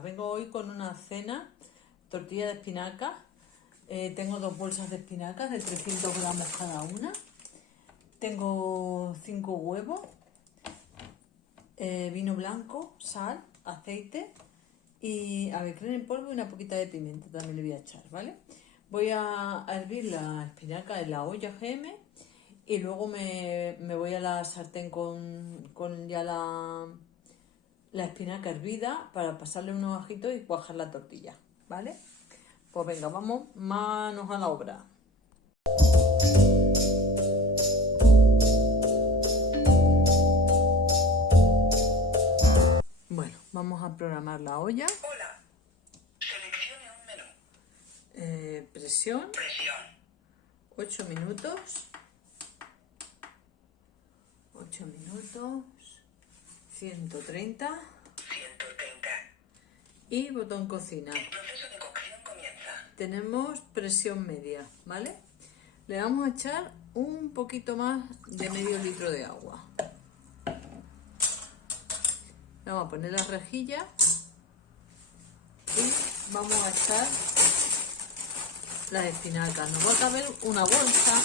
Venga, vengo hoy con una cena, tortilla de espinaca. Tengo 2 bolsas de espinacas de 300 gramos cada una. Tengo 5 huevos, vino blanco, sal, aceite y avecren en polvo y una poquita de pimienta también le voy a echar, ¿vale? Voy a hervir la espinaca en la olla GM y luego me voy a la sartén con ya la espinaca hervida para pasarle unos ajitos y cuajar la tortilla, ¿vale? Pues venga, vamos, manos a la obra. Bueno, vamos a programar la olla. Hola, seleccione un menú. Presión, Presión. 8 minutos. 8 minutos. 130. 130. Y botón cocina. El proceso de cocción comienza. Tenemos presión media, ¿vale? Le vamos a echar un poquito más de medio litro de agua. Vamos a poner la rejilla y vamos a echar las espinacas. Nos va a caber una bolsa.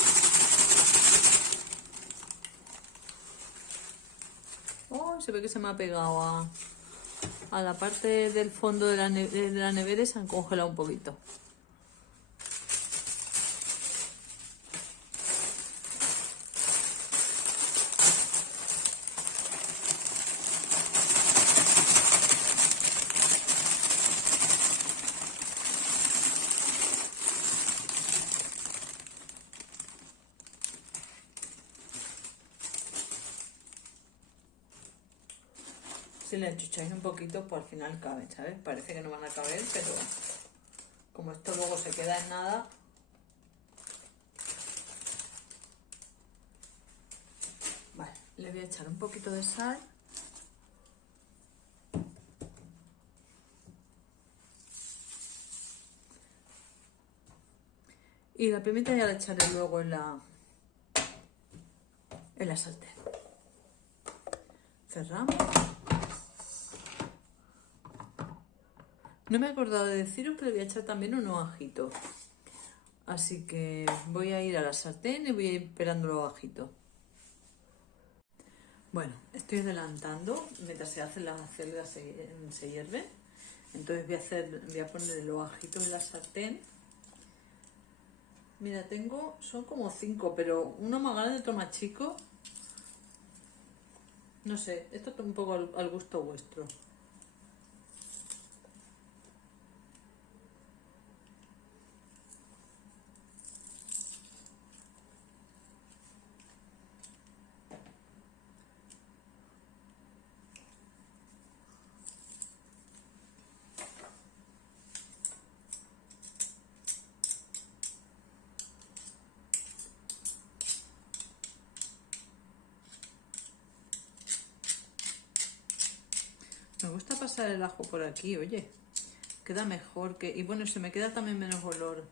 Oh, se ve que se me ha pegado a la parte del fondo de la nevera y se han congelado un poquito. Si le achucháis un poquito, pues al final caben, ¿sabes? Parece que no van a caber, pero como esto luego se queda en nada. Vale, le voy a echar un poquito de sal. Y la pimienta ya la echaré luego en la sartén. Cerramos. No me he acordado de deciros que le voy a echar también unos ajitos. Así que voy a ir a la sartén y voy a ir esperando los ajitos. Bueno, estoy adelantando mientras se hacen las acelgas, se hierven. Entonces voy a poner los ajitos en la sartén. Mira, son como 5, pero uno más grande y otro más chico. No sé, esto es un poco al gusto vuestro. Me gusta pasar el ajo por aquí, oye. Queda mejor que... Y bueno, se me queda también menos olor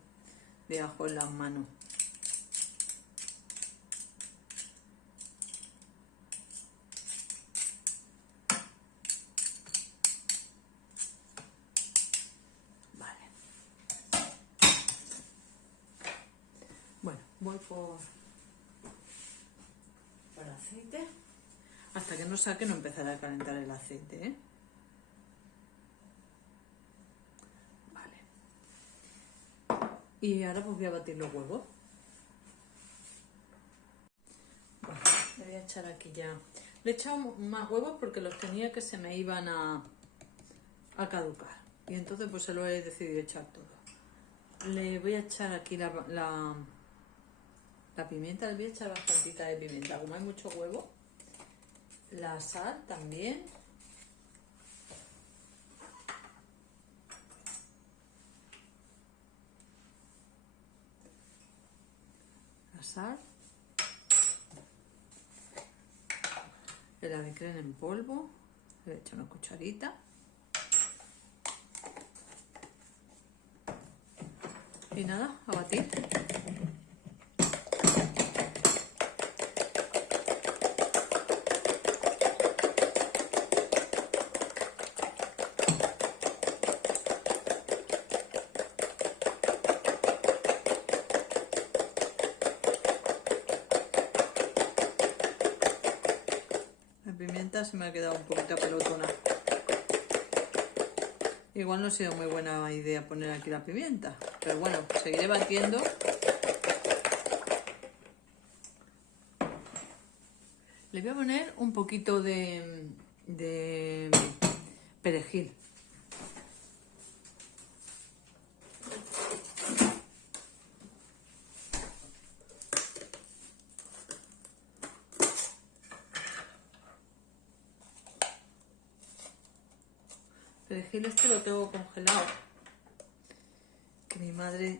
de ajo en las manos. Vale. Bueno, voy por aceite. Hasta que no saque no empezará a calentar el aceite, ¿eh? Y ahora pues voy a batir los huevos. Bueno, le voy a echar aquí ya. Le he echado más huevos porque los tenía que se me iban a caducar. Y entonces pues se lo he decidido echar todo. Le voy a echar aquí la pimienta, le voy a echar bastantita de pimienta. Como hay mucho huevo. La sal también. Sal, el avecren en polvo, le he hecho una cucharita y nada, a batir. pimienta se me ha quedado un poquito pelotona. Igual no ha sido muy buena idea poner aquí la pimienta, pero bueno, seguiré batiendo. Le voy a poner un poquito de perejil. Perejil este lo tengo congelado, que mi madre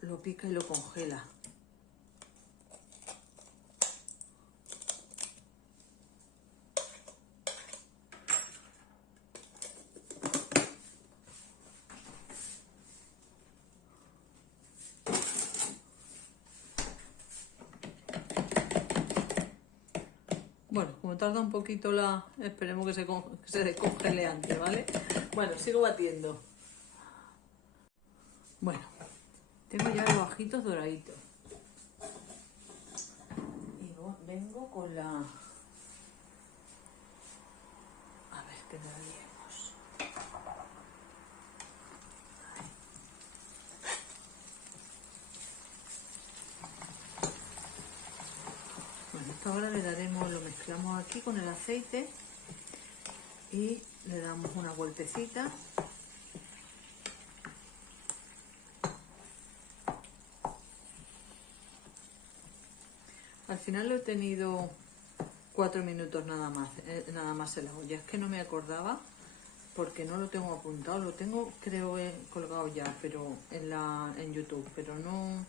lo pica y lo congela. Bueno, como tarda un poquito esperemos que se descongele antes, ¿vale? Bueno, sigo batiendo. Bueno, tengo ya los ajitos doraditos. Y vengo con la... A ver, que no la liemos. Bueno, esto ahora le daremos, lo mezclamos aquí con el aceite y le damos una vueltecita. Al final lo he tenido 4 minutos nada más en la olla. Es que no me acordaba porque no lo tengo apuntado. Lo tengo, creo, colgado ya, pero en YouTube, pero no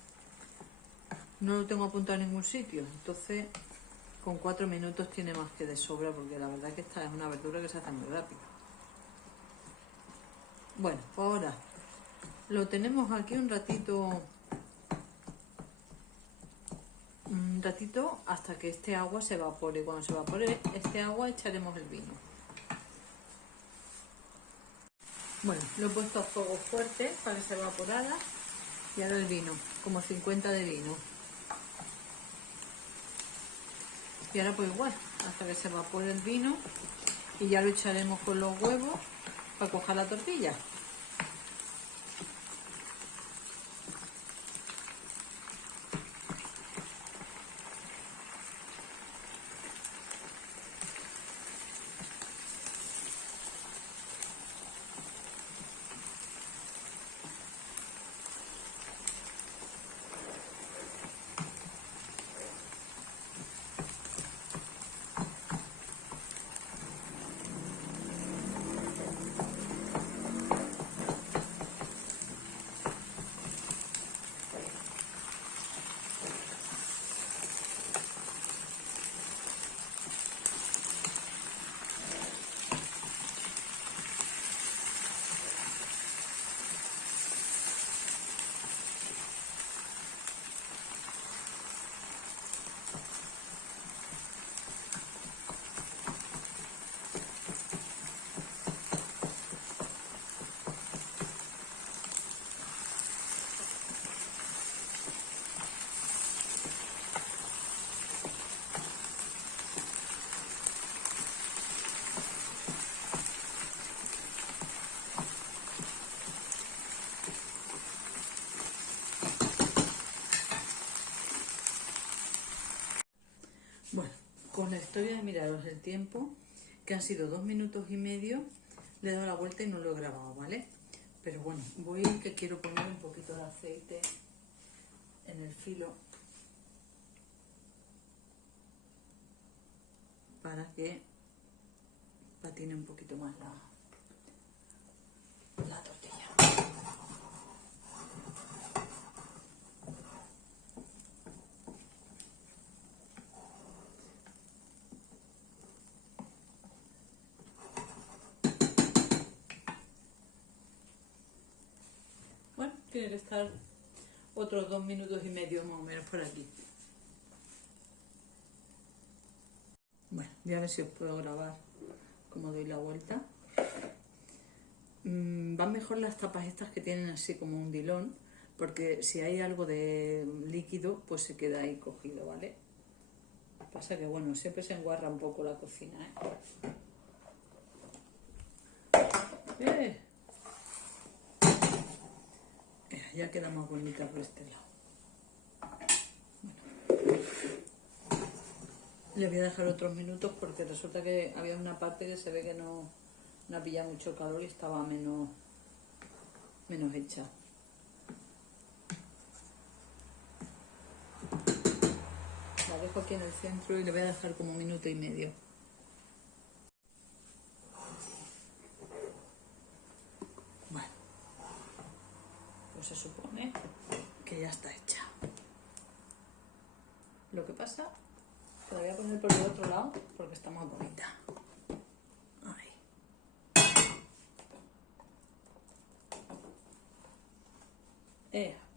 lo tengo apuntado en ningún sitio. Entonces, con 4 minutos tiene más que de sobra porque la verdad que esta es una verdura que se hace muy rápido. Bueno, pues ahora lo tenemos aquí un ratito hasta que este agua se evapore. Cuando se evapore este agua echaremos el vino. Bueno, lo he puesto a fuego fuerte para que se evaporara y ahora el vino, como 50 de vino. Y ahora pues igual, hasta que se evapore el vino y ya lo echaremos con los huevos para coger la tortilla. Bueno, con esto voy a miraros el tiempo, que han sido 2 minutos y medio. Le he dado la vuelta y no lo he grabado, ¿vale? Pero bueno, que quiero poner un poquito de aceite en el filo para que patine un poquito más la tortilla. Bueno, tiene que estar otros 2 minutos y medio más o menos por aquí. Bueno, voy a ver si os puedo grabar cómo doy la vuelta. Van mejor las tapas estas que tienen así como un dilón, porque si hay algo de líquido pues se queda ahí cogido, ¿vale? Pasa que, bueno, siempre se enguarra un poco la cocina, Ya queda más bonita por este lado. Bueno. Le voy a dejar otros minutos porque resulta que había una parte que se ve que no había mucho calor y estaba menos hecha. La dejo aquí en el centro y le voy a dejar como 1 minuto y medio. Bueno, pues se supone que ya está hecha. Lo que pasa que la voy a poner por el otro lado porque está más bonita.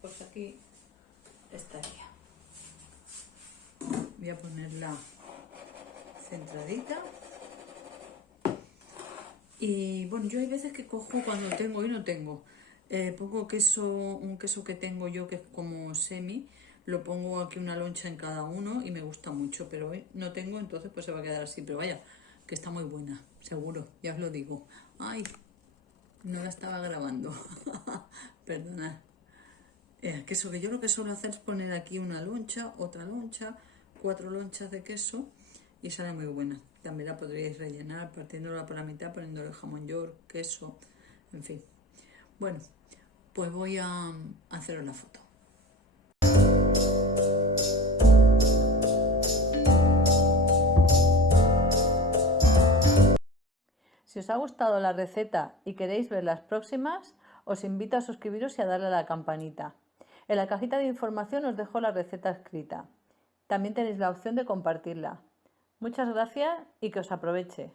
Pues aquí estaría. Voy a ponerla centradita. Y bueno, yo hay veces que cojo cuando tengo y no tengo. Pongo queso, un queso que tengo yo que es como semi, lo pongo aquí una loncha en cada uno y me gusta mucho, pero hoy no tengo, entonces pues se va a quedar así. Pero vaya, que está muy buena, seguro, ya os lo digo. Ay, no la estaba grabando. Perdonad. Queso, que yo lo que suelo hacer es poner aquí una loncha, otra loncha, 4 lonchas de queso y sale muy buena. También la podríais rellenar partiéndola por la mitad, poniéndole jamón york, queso, en fin. Bueno, pues voy a haceros la foto. Si os ha gustado la receta y queréis ver las próximas, os invito a suscribiros y a darle a la campanita. En la cajita de información os dejo la receta escrita. También tenéis la opción de compartirla. Muchas gracias y que os aproveche.